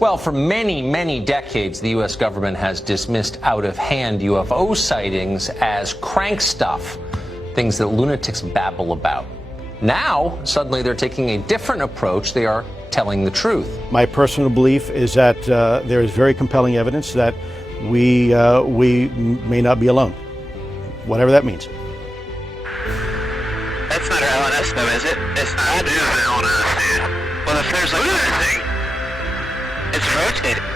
Well, for many, many decades, the U.S. government has dismissed out-of-hand UFO sightings as crank stuff, things that lunatics babble about. Now, suddenly they're taking a different approach. They are telling the truth. My personal belief is that there is very compelling evidence that we may not be alone, whatever that means. That's not our LNS though, is it? It's not. That is LNS, dude. Well, if there's like anything, it's rotating.